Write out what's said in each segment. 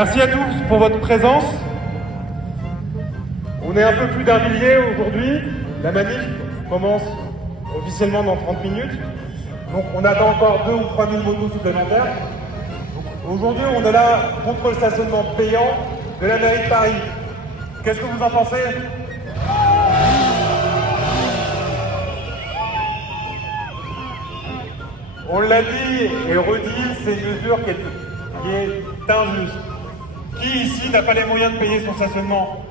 Merci à tous pour votre présence. On est un peu plus d'1 millier aujourd'hui. La manif commence officiellement dans 30 minutes. Donc on attend encore 2 ou 3 000 motos supplémentaires. Aujourd'hui, on est là contre le stationnement payant de la mairie de Paris. Qu'est-ce que vous en pensez ? On l'a dit et redit, c'est une mesure qui est injuste. Qui ici n'a pas les moyens de payer son stationnement ?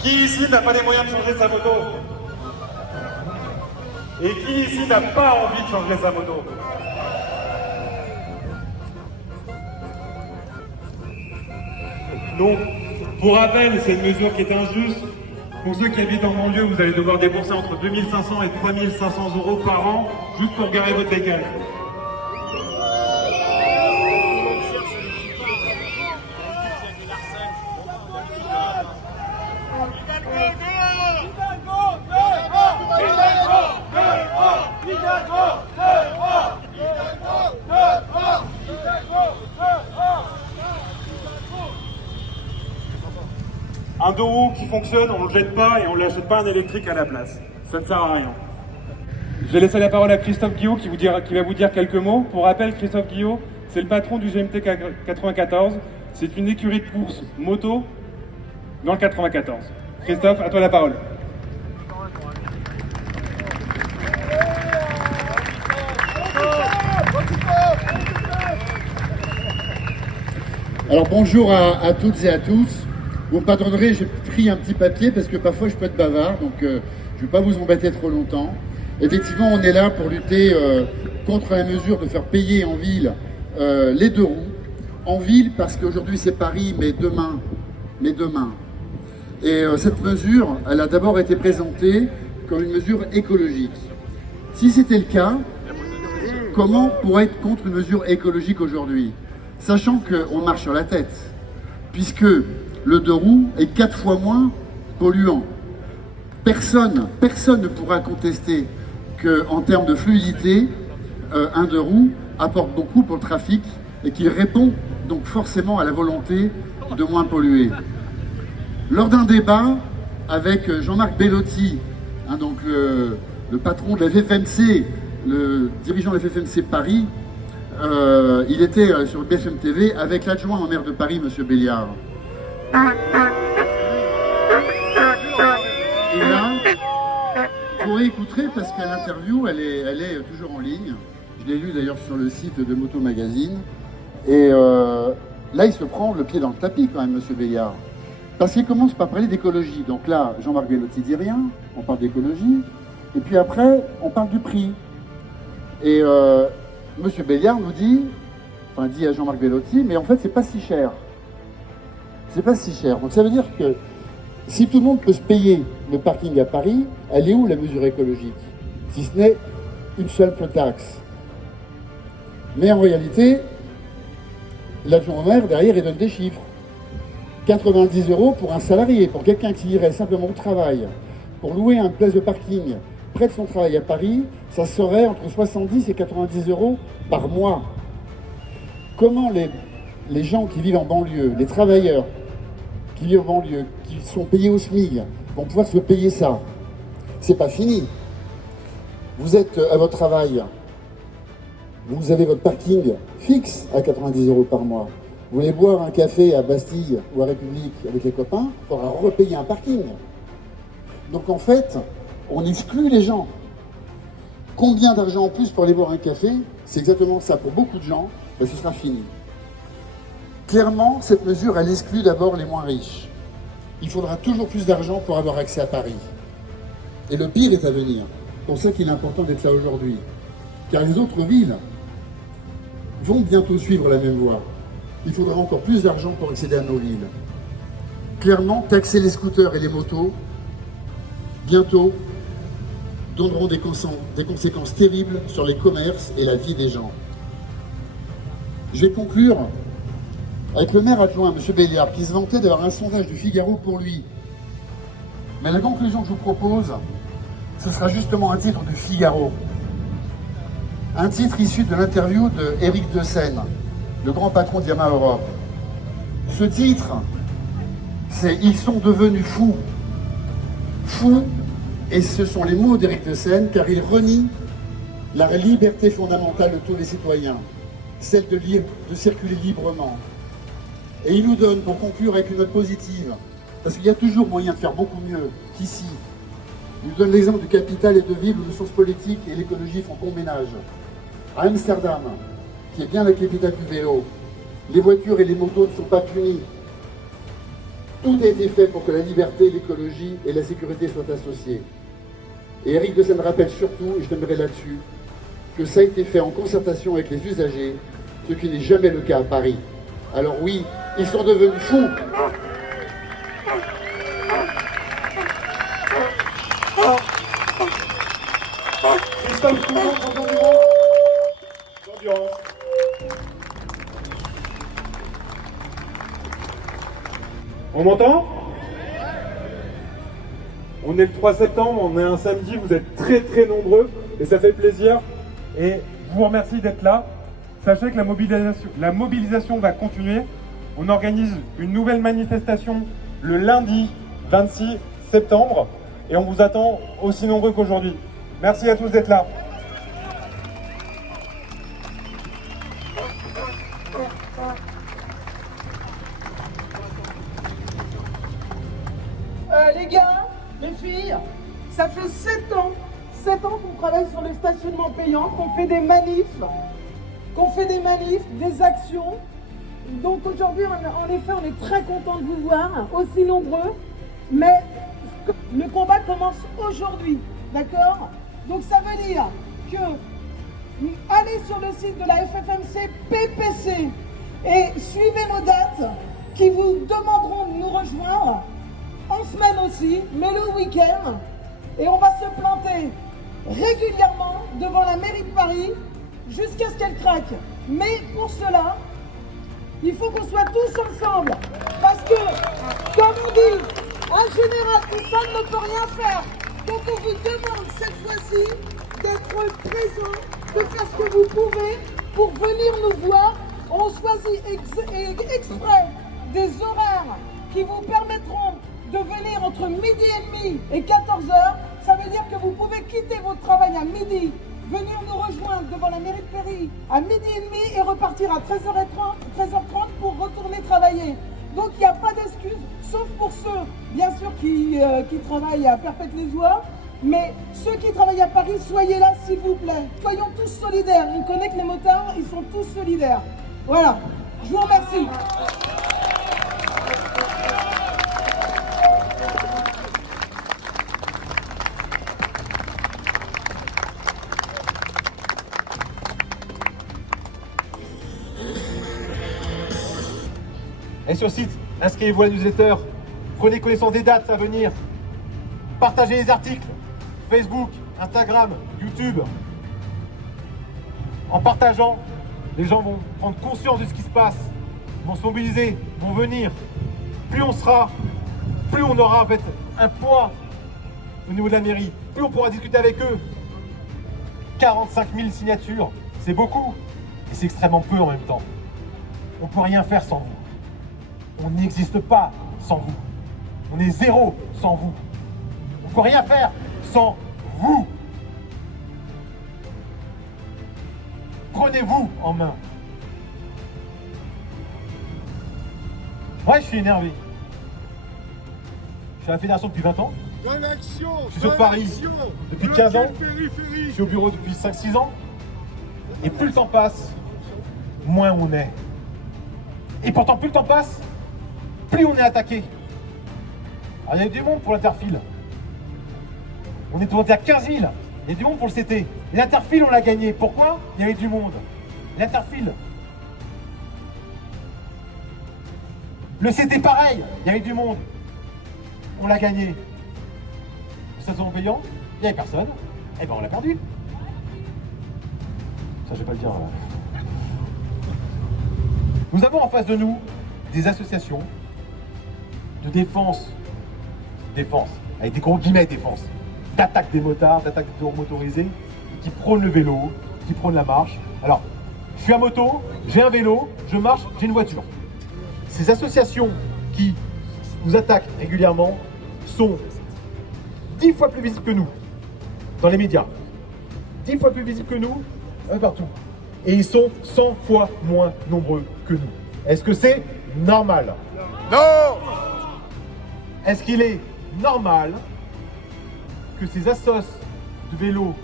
Qui ici n'a pas les moyens de changer sa moto ? Et qui ici n'a pas envie de changer sa moto ? Donc, pour rappel, c'est une mesure qui est injuste. Pour ceux qui habitent en banlieue, vous allez devoir débourser entre 2 500 et 3 500 € par an juste pour garer votre bécane. Un deux roues qui fonctionne, on ne le jette pas et on ne lui achète pas un électrique à la place. Ça ne sert à rien. Je vais laisser la parole à Christophe Guillot qui va vous dire quelques mots. Pour rappel, Christophe Guillot, c'est le patron du GMT 94. C'est une écurie de course moto dans le 94. Christophe, à toi la parole. Alors bonjour à toutes et à tous. Vous me pardonnerez, j'ai pris un petit papier parce que parfois je peux être bavard, donc je ne vais pas vous embêter trop longtemps. Effectivement, on est là pour lutter contre la mesure de faire payer en ville les deux roues. En ville parce qu'aujourd'hui c'est Paris, mais demain. Et cette mesure, elle a d'abord été présentée comme une mesure écologique. Si c'était le cas, comment pourrait être contre une mesure écologique aujourd'hui ? Sachant qu'on marche sur la tête, puisque le deux roues est 4 fois moins polluant. Personne ne pourra contester qu'en termes de fluidité, un deux roues apporte beaucoup pour le trafic et qu'il répond donc forcément à la volonté de moins polluer. Lors d'un débat avec Jean-Marc Bellotti, donc le patron de la FFMC, le dirigeant de la FFMC Paris, il était sur BFM TV avec l'adjoint au maire de Paris, M. Béliard. Et là, vous réécouterez parce que l'interview, elle est toujours en ligne. Je l'ai lu d'ailleurs sur le site de Moto Magazine. Et là, il se prend le pied dans le tapis quand même, M. Béliard. Parce qu'il commence par parler d'écologie. Donc là, Jean-Marc Bellotti dit rien, on parle d'écologie. Et puis après, on parle du prix. Et M. Béliard nous dit à Jean-Marc Bellotti, mais en fait, c'est pas si cher. C'est pas si cher. Donc ça veut dire que si tout le monde peut se payer le parking à Paris, elle est où la mesure écologique? Si ce n'est une seule taxe. Mais en réalité, l'adjoint au maire, derrière, il donne des chiffres. 90 € pour un salarié, pour quelqu'un qui irait simplement au travail, pour louer une place de parking près de son travail à Paris, ça serait entre 70 et 90 € par mois. Comment les gens qui vivent en banlieue, les travailleurs qui vivent en banlieue, qui sont payés au SMIC, vont pouvoir se payer ça? C'est pas fini. Vous êtes à votre travail, vous avez votre parking fixe à 90 € par mois. Vous voulez boire un café à Bastille ou à République avec les copains, il faudra repayer un parking. Donc en fait, on exclut les gens. Combien d'argent en plus pour aller boire un café? C'est exactement ça pour beaucoup de gens, ben ce sera fini. Clairement, cette mesure, elle exclut d'abord les moins riches. Il faudra toujours plus d'argent pour avoir accès à Paris. Et le pire est à venir. C'est pour ça qu'il est important d'être là aujourd'hui. Car les autres villes vont bientôt suivre la même voie. Il faudra encore plus d'argent pour accéder à nos villes. Clairement, taxer les scooters et les motos, bientôt, donneront des conséquences terribles sur les commerces et la vie des gens. Je vais conclure avec le maire adjoint, M. Béliard, qui se vantait d'avoir un sondage du Figaro pour lui. Mais la conclusion que je vous propose, ce sera justement un titre du Figaro. Un titre issu de l'interview de Éric de Seine, le grand patron d'Yamaha Europe. Ce titre, c'est « Ils sont devenus fous ». Fous, et ce sont les mots d'Éric de Seine, car il renie la liberté fondamentale de tous les citoyens, celle de circuler librement. Et il nous donne, pour conclure avec une note positive, parce qu'il y a toujours moyen de faire beaucoup mieux qu'ici, il nous donne l'exemple du capital et de villes où le sens politique et l'écologie font bon ménage. À Amsterdam, qui est bien la capitale du vélo, les voitures et les motos ne sont pas punies. Tout a été fait pour que la liberté, l'écologie et la sécurité soient associées. Et Éric de Seine rappelle surtout, et je terminerai là-dessus, que ça a été fait en concertation avec les usagers, ce qui n'est jamais le cas à Paris. Alors oui, ils sont devenus fous. Christophe Couillon, bonjour du monde. L'ambiance. On m'entend? On est le 3 septembre, on est un samedi, vous êtes très très nombreux et ça fait plaisir. Et je vous remercie d'être là. Sachez que la mobilisation va continuer. On organise une nouvelle manifestation le lundi 26 septembre et on vous attend aussi nombreux qu'aujourd'hui. Merci à tous d'être là. Les gars, les filles, ça fait 7 ans qu'on travaille sur les stationnements payants, qu'on fait des manifs, des actions. Donc aujourd'hui, en effet, on est très content de vous voir, aussi nombreux, mais le combat commence aujourd'hui, d'accord? Donc ça veut dire que allez sur le site de la FFMC PPC et suivez nos dates qui vous demanderont de nous rejoindre en semaine aussi, mais le week-end, et on va se planter régulièrement devant la mairie de Paris jusqu'à ce qu'elle craque. Mais pour cela, il faut qu'on soit tous ensemble, parce que, comme on dit, en général, tout seul ne peut rien faire. Donc on vous demande cette fois-ci d'être présent, de faire ce que vous pouvez pour venir nous voir. On choisit exprès des horaires qui vous permettront de venir entre midi et demi et 14h. Ça veut dire que vous pouvez quitter votre travail à midi, venir nous rejoindre devant la mairie de Paris à midi et demi et repartir à 13h30 pour retourner travailler. Donc il n'y a pas d'excuse, sauf pour ceux, bien sûr, qui travaillent à Perpète-les-Oies. Mais ceux qui travaillent à Paris, soyez là s'il vous plaît. Soyons tous solidaires. On connaît que les motards, ils sont tous solidaires. Voilà, je vous remercie. Et sur le site, inscrivez-vous à la newsletter, prenez connaissance des dates à venir, partagez les articles, Facebook, Instagram, YouTube. En partageant, les gens vont prendre conscience de ce qui se passe, vont se mobiliser, vont venir. Plus on sera, plus on aura en fait un poids au niveau de la mairie, plus on pourra discuter avec eux. 45 000 signatures, c'est beaucoup, et c'est extrêmement peu en même temps. On ne peut rien faire sans vous. On n'existe pas sans vous. On est zéro sans vous. On ne peut rien faire sans vous. Prenez-vous en main. Ouais, je suis énervé. Je suis à la fédération depuis 20 ans. Je suis sur Paris depuis 15 ans. Je suis au bureau depuis 5-6 ans. Et plus le temps passe, moins on est. Et pourtant, plus le temps passe, plus on est attaqué. Alors, il y a eu du monde pour l'Interfil. On est monté à 15 000. Il y a du monde pour le CT. L'Interfil, on l'a gagné. Pourquoi? Il y avait du monde. L'Interfil. Le CT, pareil. Il y avait du monde. On l'a gagné. Le stationnement payant, il n'y avait personne. Eh ben, on l'a perdu. Ça, je vais pas le dire. Nous avons en face de nous des associations de défense, avec des gros guillemets défense, d'attaque des motards, d'attaque des motorisés, qui prônent le vélo, qui prônent la marche. Alors, je suis à moto, j'ai un vélo, je marche, j'ai une voiture. Ces associations qui nous attaquent régulièrement sont 10 fois plus visibles que nous dans les médias. 10 fois plus visibles que nous, partout. Et ils sont 100 fois moins nombreux que nous. Est-ce que c'est normal? Non! Est-ce qu'il est normal que ces assos de vélos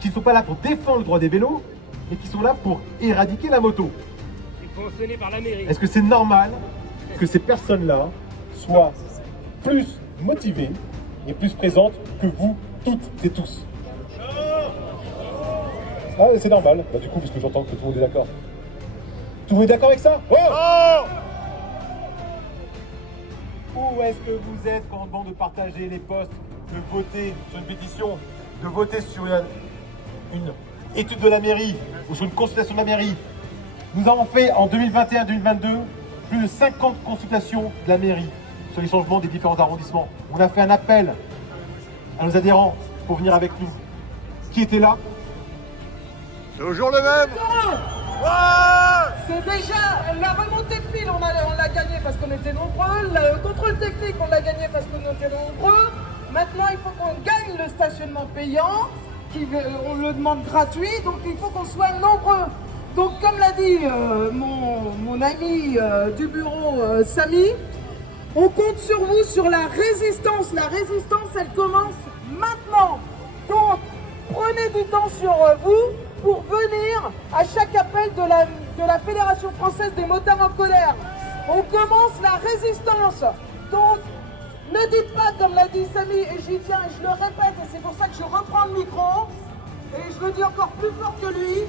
qui ne sont pas là pour défendre le droit des vélos, mais qui sont là pour éradiquer la moto? Est-ce que c'est normal que ces personnes-là soient plus motivées et plus présentes que vous, toutes et tous? Ah, c'est normal. Bah, du coup, puisque j'entends que tout le monde est d'accord. Tout le monde est d'accord avec ça? Où est-ce que vous êtes quand on demande de partager les posts, de voter sur une pétition, de voter sur une étude de la mairie ou sur une consultation de la mairie? Nous avons fait en 2021-2022 plus de 50 consultations de la mairie sur les changements des différents arrondissements. On a fait un appel à nos adhérents pour venir avec nous. Qui était là? Toujours le même. C'est déjà la remontée de fil, on l'a gagné parce qu'on était nombreux. Le contrôle technique, on l'a gagné parce qu'on était nombreux. Maintenant, il faut qu'on gagne le stationnement payant, on le demande gratuit, donc il faut qu'on soit nombreux. Donc, comme l'a dit mon ami du bureau, Samy, on compte sur vous, sur la résistance. La résistance, elle commence maintenant. Donc, prenez du temps sur vous pour venir à chaque appel de la Fédération française des motards en colère. On commence la résistance. Donc, ne dites pas, comme l'a dit Samy, et j'y tiens, et je le répète, et c'est pour ça que je reprends le micro, et je le dis encore plus fort que lui,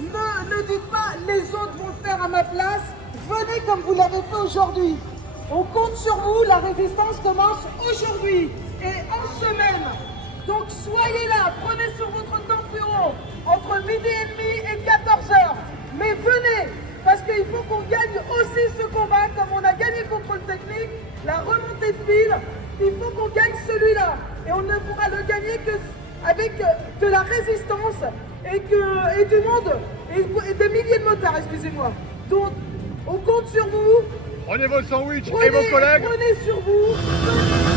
ne dites pas, les autres vont le faire à ma place, venez comme vous l'avez fait aujourd'hui. On compte sur vous, la résistance commence aujourd'hui, et en semaine. Donc soyez là, prenez sur votre temps de bureau, entre midi et demi et 14h. Mais venez, parce qu'il faut qu'on gagne aussi ce combat, comme on a gagné le contrôle technique, la remontée de fil, il faut qu'on gagne celui-là. Et on ne pourra le gagner qu'avec de la résistance et du monde, et des milliers de motards, excusez-moi. Donc, on compte sur vous. Prenez vos sandwichs et vos collègues. Prenez sur vous.